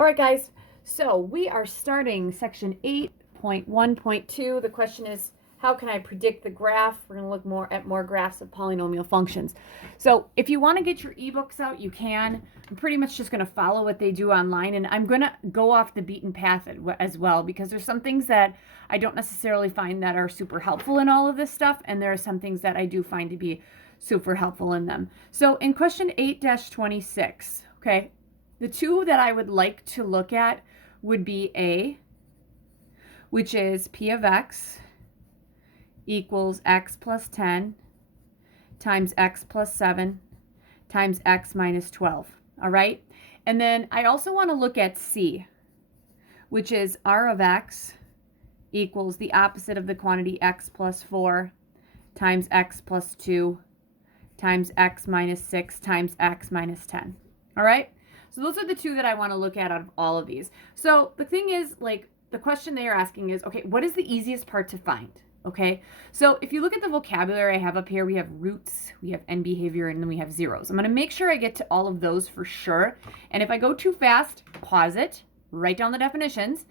All right, guys, so we are starting section 8.1.2. The question is, how can I predict the graph? We're going to look more at more graphs of polynomial functions. So if you want to get your ebooks out, you can. I'm pretty much just going to follow what they do online, and I'm going to go off the beaten path as well, because there's some things that I don't necessarily find that are super helpful in all of this stuff, and there are some things that I do find to be super helpful in them. So in question 8-26, okay, the two that I would like to look at would be A, which is P of X equals X plus 10 times X plus 7 times X minus 12. All right. And then I also want to look at C, which is R of X equals the opposite of the quantity X plus 4 times X plus 2 times X minus 6 times X minus 10. All right. So those are the two that I want to look at out of all of these. So the thing is, like, the question they are asking is, okay, what is the easiest part to find? Okay, so if you look at the vocabulary I have up here, we have roots, we have end behavior, and then we have zeros. I'm going to make sure I get to all of those for sure. And if I go too fast, pause it, write down the definitions.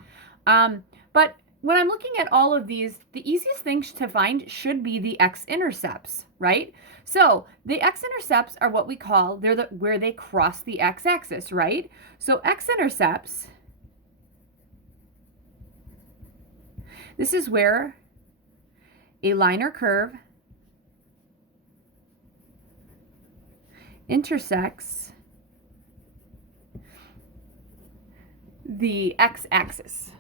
But when I'm looking at all of these, the easiest thing to find should be the x-intercepts, right? So the x-intercepts are what we call, where they cross the x-axis, right? So x-intercepts, this is where a line or curve intersects the x-axis.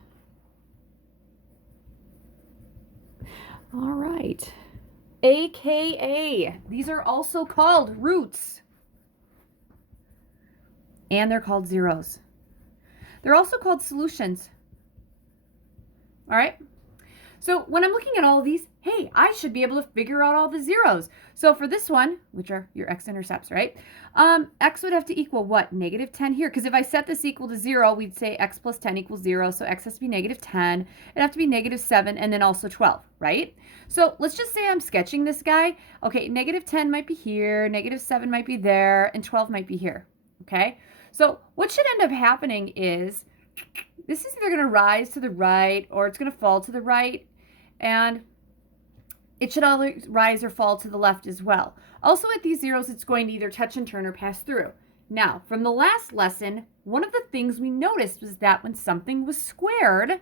All right. AKA, these are also called roots. And they're called zeros. They're also called solutions. All right. So when I'm looking at all of these, hey, I should be able to figure out all the zeros. So for this one, which are your x-intercepts, right? X would have to equal what? Negative 10 here. Because if I set this equal to 0, we'd say x plus 10 equals 0. So x has to be negative 10. It'd have to be negative 7 and then also 12, right? So let's just say I'm sketching this guy. Okay, negative 10 might be here, negative 7 might be there, and 12 might be here, okay? So what should end up happening is this is either going to rise to the right or it's going to fall to the right. And it should always rise or fall to the left as well. Also at these zeros, it's going to either touch and turn or pass through. Now, from the last lesson, one of the things we noticed was that when something was squared,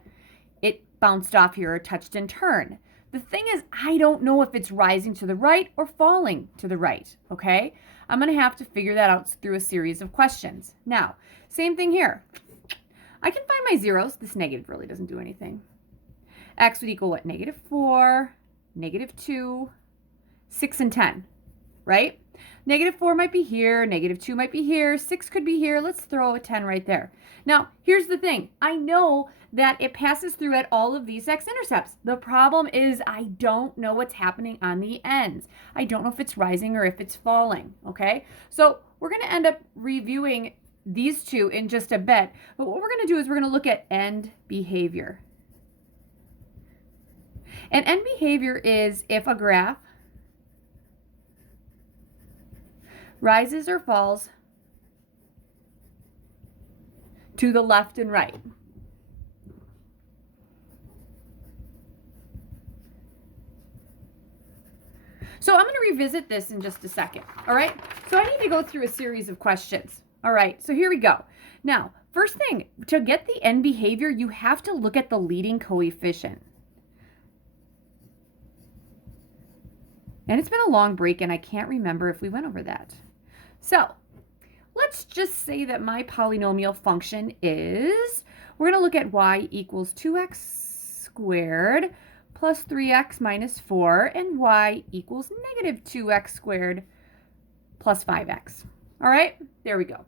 it bounced off here or touched and turned. The thing is, I don't know if it's rising to the right or falling to the right, okay? I'm going to have to figure that out through a series of questions. Now, same thing here. I can find my zeros. This negative really doesn't do anything. X would equal what? Negative 4, negative 2, 6, and 10, right? Negative 4 might be here, negative 2 might be here, 6 could be here. Let's throw a 10 right there. Now, here's the thing. I know that it passes through at all of these x-intercepts. The problem is I don't know what's happening on the ends. I don't know if it's rising or if it's falling, okay? So we're going to end up reviewing these two in just a bit. But what we're going to do is we're going to look at end behavior. And end behavior is if a graph rises or falls to the left and right. So I'm going to revisit this in just a second. All right. So I need to go through a series of questions. All right. So here we go. Now, first thing, to get the end behavior, you have to look at the leading coefficient. And it's been a long break, and I can't remember if we went over that. So let's just say that my polynomial function is, we're going to look at y equals 2x squared plus 3x minus 4, and y equals negative 2x squared plus 5x. All right, there we go.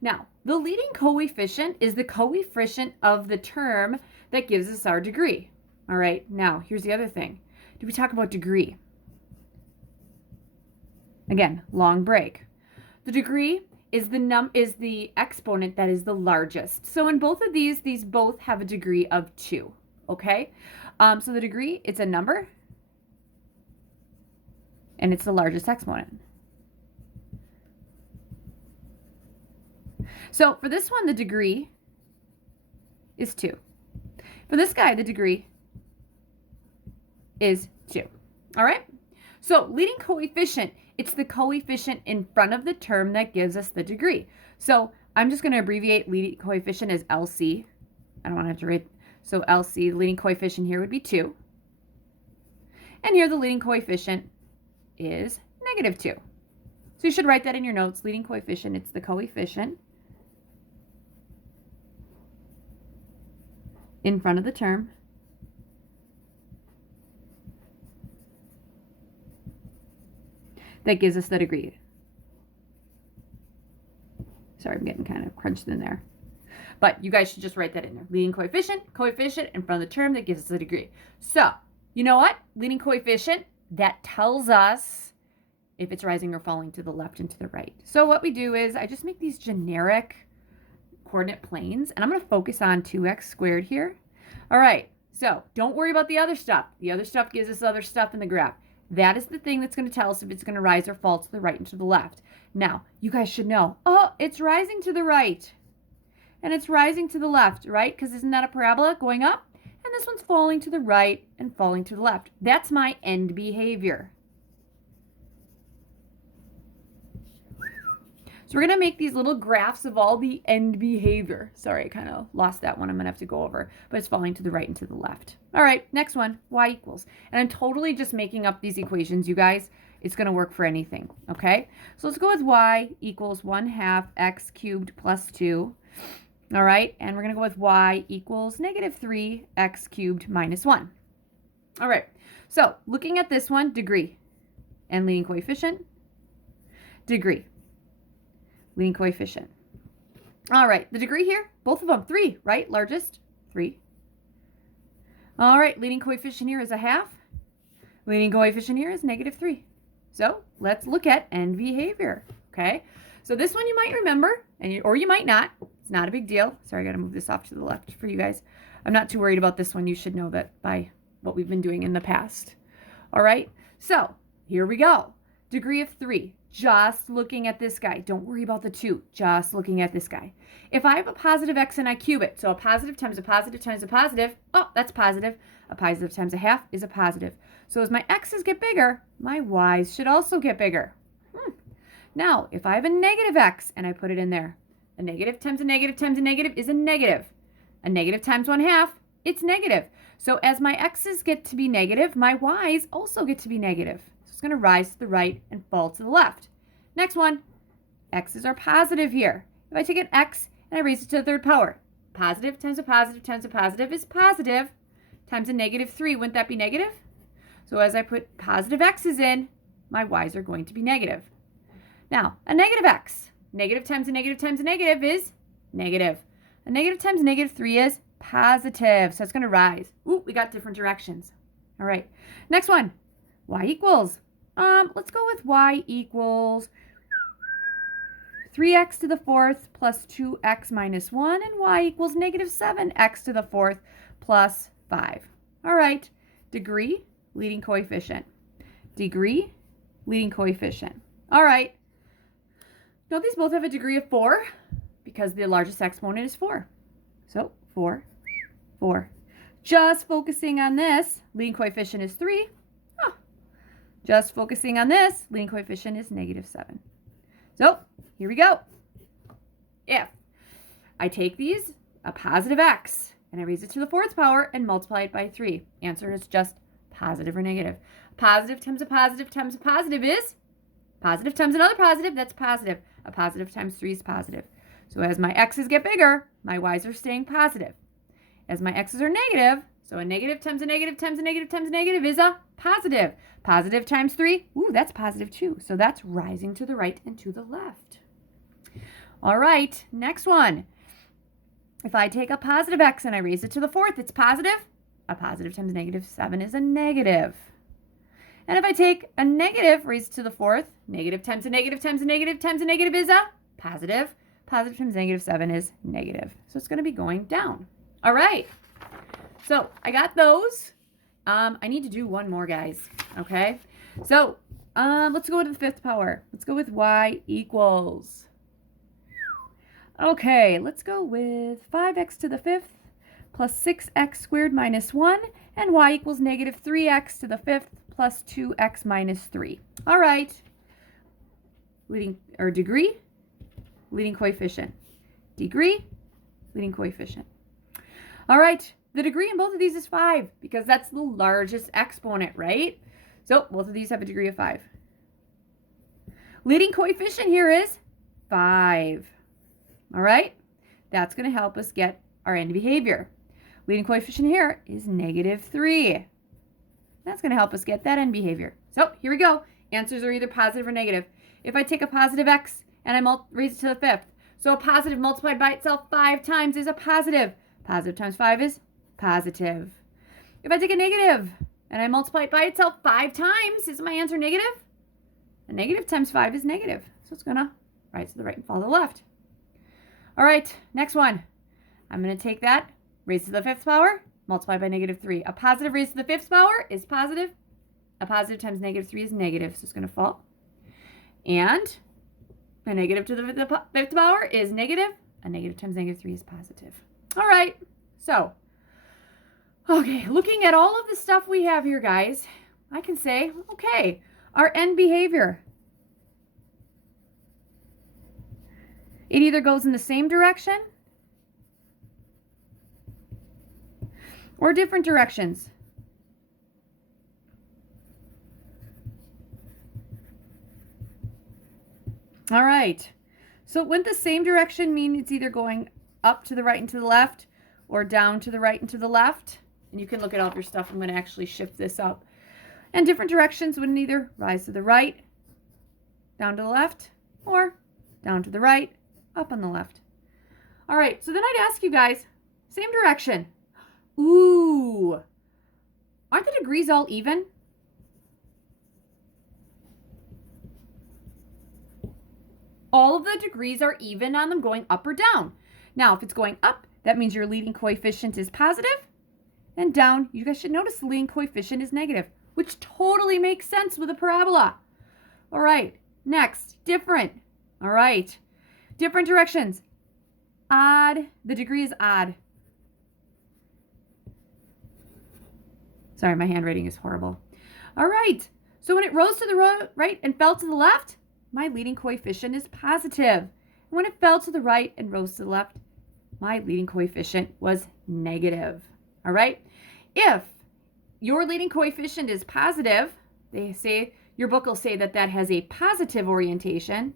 Now, the leading coefficient is the coefficient of the term that gives us our degree. All right, now here's the other thing. Did we talk about degree? Again, long break. The degree is the exponent that is the largest. So in both of these both have a degree of 2, okay? So the degree, it's a number, and it's the largest exponent. So for this one, the degree is 2. For this guy, the degree is 2. All right? So leading coefficient, it's the coefficient in front of the term that gives us the degree. So I'm just going to abbreviate leading coefficient as LC. I don't want to have to write. So LC, the leading coefficient here would be 2. And here the leading coefficient is -2. So you should write that in your notes. Leading coefficient, it's the coefficient in front of the term that gives us the degree. Sorry, I'm getting kind of crunched in there. But you guys should just write that in there. Leading coefficient, coefficient in front of the term that gives us the degree. So, you know what? Leading coefficient, that tells us if it's rising or falling to the left and to the right. So what we do is I just make these generic coordinate planes, and I'm going to focus on 2x squared here. All right, so don't worry about the other stuff. The other stuff gives us other stuff in the graph. That is the thing that's going to tell us if it's going to rise or fall to the right and to the left. Now, you guys should know, oh, it's rising to the right, and it's rising to the left, right? Because isn't that a parabola going up? And this one's falling to the right and falling to the left. That's my end behavior. So we're going to make these little graphs of all the end behavior. Sorry, I kind of lost that one. I'm going to have to go over. But it's falling to the right and to the left. All right, next one, y equals. And I'm totally just making up these equations, you guys. It's going to work for anything, okay? So let's go with y equals 1/2 x cubed plus 2. All right, and we're going to go with y equals -3 x cubed minus 1. All right, so looking at this one, degree and leading coefficient, degree. Leading coefficient. All right, the degree here, both of them, 3, right? Largest, 3. All right, leading coefficient here is 1/2. Leading coefficient here is -3. So let's look at end behavior, okay? So this one you might remember, or you might not. It's not a big deal. Sorry, I got to move this off to the left for you guys. I'm not too worried about this one. You should know that by what we've been doing in the past. All right, so here we go. Degree of 3. Just looking at this guy. Don't worry about the 2. Just looking at this guy. If I have a positive x and I cube it, so a positive times a positive times a positive, oh, that's positive. A positive times 1/2 is a positive. So as my x's get bigger, my y's should also get bigger. Now, if I have a negative x and I put it in there, a negative times a negative times a negative is a negative. A negative times 1/2, it's negative. So as my x's get to be negative, my y's also get to be negative. It's going to rise to the right and fall to the left. Next one, x's are positive here. If I take an x and I raise it to the third power, positive times a positive times a positive is positive, times a -3, wouldn't that be negative? So as I put positive x's in, my y's are going to be negative. Now, a negative x, negative times a negative times a negative is negative. A negative times a -3 is positive, so it's going to rise. Ooh, we got different directions. All right, next one, y equals. Let's go with y equals 3x to the 4th plus 2x minus 1, and y equals -7x to the 4th plus 5. All right, degree, leading coefficient. Degree, leading coefficient. All right. Now these both have a degree of 4 because the largest exponent is 4. So 4, 4. Just focusing on this, leading coefficient is 3. Just focusing on this, leading coefficient is -7. So here we go. If I take these, a positive x, and I raise it to the 4th power and multiply it by 3, answer is just positive or negative. Positive times a positive times a positive is positive times another positive, that's positive. A positive times 3 is positive. So as my x's get bigger, my y's are staying positive. As my x's are negative, so a negative times a negative times a negative times a negative is a positive. Positive times 3, ooh, that's positive too. So that's rising to the right and to the left. All right, next one. If I take a positive x and I raise it to the 4th, it's positive. A positive times -7 is a negative. And if I take a negative raised to the 4th, negative times a negative times a negative times a negative is a positive. Positive times -7 is negative. So it's going to be going down. All right. So I got those. I need to do one more, guys. Okay. So let's go to the 5th power. Let's go with y equals. Okay, let's go with 5x to the 5th plus 6x squared minus 1, and y equals negative 3x to the 5th plus 2x minus 3. All right. Degree, leading coefficient. Degree, leading coefficient. All right. The degree in both of these is 5 because that's the largest exponent, right? So both of these have a degree of 5. Leading coefficient here is 5. All right? That's going to help us get our end behavior. Leading coefficient here is negative 3. That's going to help us get that end behavior. So here we go. Answers are either positive or negative. If I take a positive x and I raise it to the 5th, so a positive multiplied by itself 5 times is a positive. Positive times 5 is positive. If I take a negative and I multiply it by itself 5 times, is my answer negative? A negative times 5 is negative. So it's going to rise to the right and fall to the left. All right, next one. I'm going to take that, raise to the 5th power, multiply by negative 3. A positive raised to the 5th power is positive. A positive times negative 3 is negative, so it's going to fall. And a negative to the 5th power is negative. A negative times negative 3 is positive. All right, so, okay, looking at all of the stuff we have here, guys, I can say, okay, our end behavior. It either goes in the same direction or different directions. All right. So wouldn't the same direction mean it's either going up to the right and to the left or down to the right and to the left? And you can look at all of your stuff. I'm going to actually shift this up. And different directions wouldn't either rise to the right, down to the left, or down to the right, up on the left. All right, so then I'd ask you guys, same direction. Ooh, aren't the degrees all even? All of the degrees are even on them going up or down. Now, if it's going up, that means your leading coefficient is positive. And down, you guys should notice the leading coefficient is negative, which totally makes sense with a parabola. All right, next, different. All right, different directions. Odd, the degree is odd. Sorry, my handwriting is horrible. All right, so when it rose to the right and fell to the left, my leading coefficient is positive. And when it fell to the right and rose to the left, my leading coefficient was negative. All right, if your leading coefficient is positive, they say, your book will say that that has a positive orientation.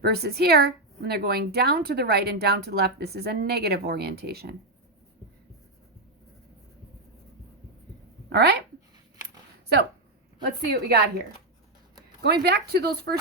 Versus here, when they're going down to the right and down to the left, this is a negative orientation. All right, so let's see what we got here. Going back to those first